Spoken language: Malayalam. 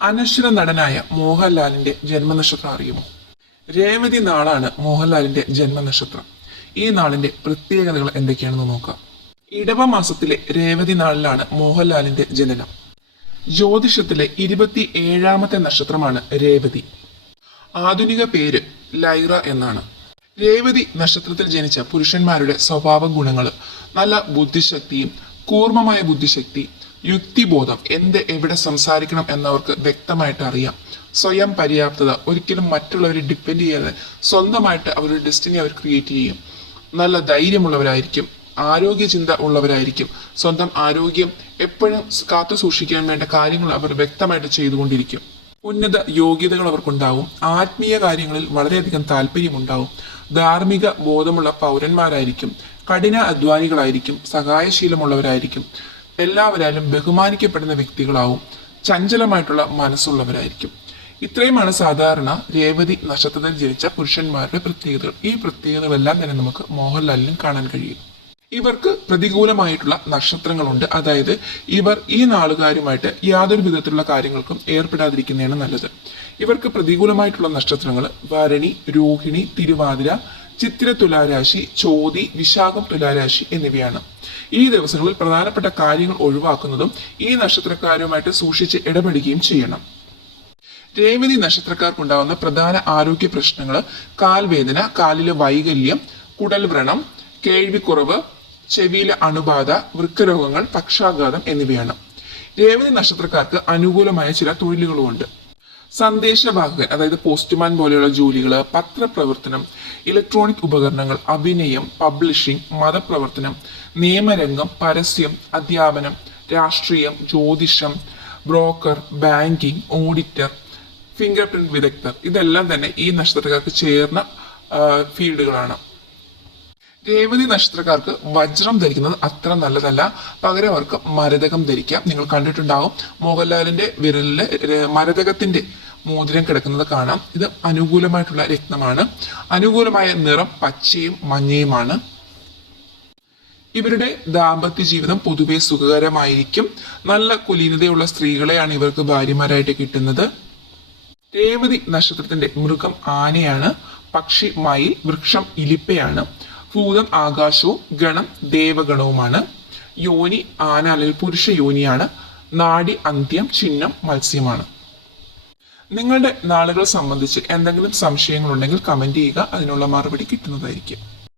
അനശ്വര നടനായ മോഹൻലാലിന്റെ ജന്മനക്ഷത്രം അറിയുമോ? രേവതി നാളാണ് മോഹൻലാലിന്റെ ജന്മനക്ഷത്രം. ഈ നാളിന്റെ പ്രത്യേകതകൾ എന്തൊക്കെയാണെന്ന് നോക്കാം. ഇടവ മാസത്തിലെ രേവതി നാളിലാണ് മോഹൻലാലിന്റെ ജനനം. ജ്യോതിഷത്തിലെ 27ാമത്തെ നക്ഷത്രമാണ് രേവതി. ആധുനിക പേര് ലൈറ എന്നാണ്. രേവതി നക്ഷത്രത്തിൽ ജനിച്ച പുരുഷന്മാരുടെ സ്വഭാവ ഗുണങ്ങൾ നല്ല ബുദ്ധിശക്തിയും കൂർമ്മമായ ബുദ്ധിശക്തി, യുക്തിബോധം, എവിടെ സംസാരിക്കണം എന്നവർക്ക് വ്യക്തമായിട്ട് അറിയാം. സ്വയം പര്യാപ്തത, ഒരിക്കലും മറ്റുള്ളവരെ ഡിപ്പെൻഡ് ചെയ്യാതെ സ്വന്തമായിട്ട് അവരുടെ ഡെസ്റ്റിനി അവർ ക്രിയേറ്റ് ചെയ്യും. നല്ല ധൈര്യമുള്ളവരായിരിക്കും, ആരോഗ്യ ചിന്ത ഉള്ളവരായിരിക്കും. സ്വന്തം ആരോഗ്യം എപ്പോഴും കാത്തു സൂക്ഷിക്കാൻ വേണ്ട കാര്യങ്ങൾ അവർ വ്യക്തമായിട്ട് ചെയ്തുകൊണ്ടിരിക്കും. ഉന്നത യോഗ്യതകൾ അവർക്കുണ്ടാവും. ആത്മീയ കാര്യങ്ങളിൽ വളരെയധികം താല്പര്യമുണ്ടാവും. ധാർമ്മിക ബോധമുള്ള പൗരന്മാരായിരിക്കും. കഠിന അധ്വാനികളായിരിക്കും. സഹായശീലമുള്ളവരായിരിക്കും. എല്ലാവരാലും ബഹുമാനിക്കപ്പെടുന്ന വ്യക്തികളാവും. ചഞ്ചലമായിട്ടുള്ള മനസ്സുള്ളവരായിരിക്കും. ഇത്രയുമാണ് സാധാരണ രേവതി നക്ഷത്രത്തിൽ ജനിച്ച പുരുഷന്മാരുടെ പ്രത്യേകതകൾ. ഈ പ്രത്യേകതകളെല്ലാം തന്നെ നമുക്ക് മോഹൻലാലിനും കാണാൻ കഴിയും. ഇവർക്ക് പ്രതികൂലമായിട്ടുള്ള നക്ഷത്രങ്ങളുണ്ട്. അതായത് ഇവർ ഈ നാളുകാരുമായിട്ട് യാതൊരു വിധത്തിലുള്ള കാര്യങ്ങൾക്കും ഏർപ്പെടാതിരിക്കുന്നതാണ് നല്ലത്. ഇവർക്ക് പ്രതികൂലമായിട്ടുള്ള നക്ഷത്രങ്ങൾ ഭരണി, രോഹിണി, തിരുവാതിര, ചിത്തിര തുലാരാശി, ചോതി, വിശാഖം തുലാരാശി എന്നിവയാണ്. ഈ ദിവസങ്ങളിൽ പ്രധാനപ്പെട്ട കാര്യങ്ങൾ ഒഴിവാക്കുന്നതും ഈ നക്ഷത്രക്കാരുമായിട്ട് സൂക്ഷിച്ച് ഇടപെടുകയും ചെയ്യണം. രേവതി നക്ഷത്രക്കാർക്കുണ്ടാകുന്ന പ്രധാന ആരോഗ്യ പ്രശ്നങ്ങൾ കാൽവേദന, കാലിലെ വൈകല്യം, കുടൽ വ്രണം, കേൾവിക്കുറവ്, ചെവിയിലെ അണുബാധ, വൃക്കരോഗങ്ങൾ, പക്ഷാഘാതം എന്നിവയാണ്. രേവതി നക്ഷത്രക്കാർക്ക് അനുകൂലമായ ചില തൊഴിലുകളുമുണ്ട്. സന്ദേശവാഹകൻ, അതായത് പോസ്റ്റ്മാൻ പോലെയുള്ള ജോലികൾ, പത്രപ്രവർത്തനം, ഇലക്ട്രോണിക് ഉപകരണങ്ങൾ, അഭിനയം, പബ്ലിഷിംഗ്, മതപ്രവർത്തനം, നിയമരംഗം, പരസ്യം, അധ്യാപനം, രാഷ്ട്രീയം, ജ്യോതിഷം, broker, banking, auditor, finger print വിദഗ്ധർ, ഇതെല്ലാം തന്നെ ഈ നക്ഷത്രക്കാർക്ക് ചേർന്ന ഫീൽഡുകളാണ്. രേവതി നക്ഷത്രക്കാർക്ക് വജ്രം ധരിക്കുന്നത് അത്ര നല്ലതല്ല. പകരം അവർക്ക് മരതകം ധരിക്കാം. നിങ്ങൾ കണ്ടിട്ടുണ്ടാവും, മോഹൻലാലിന്റെ വിരലില് മരതകത്തിന്റെ മോതിരം കിടക്കുന്നത് കാണാം. ഇത് അനുകൂലമായിട്ടുള്ള രത്നമാണ്. അനുകൂലമായ നിറം പച്ചയും മഞ്ഞയുമാണ്. ഇവരുടെ ദാമ്പത്യ ജീവിതം പൊതുവെ സുഖകരമായിരിക്കും. നല്ല കുലീനതയുള്ള സ്ത്രീകളെയാണ് ഇവർക്ക് ഭാര്യമാരായിട്ട് കിട്ടുന്നത്. രേവതി നക്ഷത്രത്തിന്റെ മൃഗം ആനയാണ്. പക്ഷി മയിൽ, വൃക്ഷം ഇലിപ്പയാണ്. ഭൂതം ആകാശവും ഗണം ദേവഗണവുമാണ്. യോനി ആന അല്ലെങ്കിൽ പുരുഷ യോനിയാണ്. നാഡി അന്ത്യം ചിഹ്നം മത്സ്യമാണ്. നിങ്ങളുടെ നാളുകൾ സംബന്ധിച്ച് എന്തെങ്കിലും സംശയങ്ങളുണ്ടെങ്കിൽ കമന്റ് ചെയ്യുക. അതിനുള്ള മറുപടി കിട്ടുന്നതായിരിക്കും.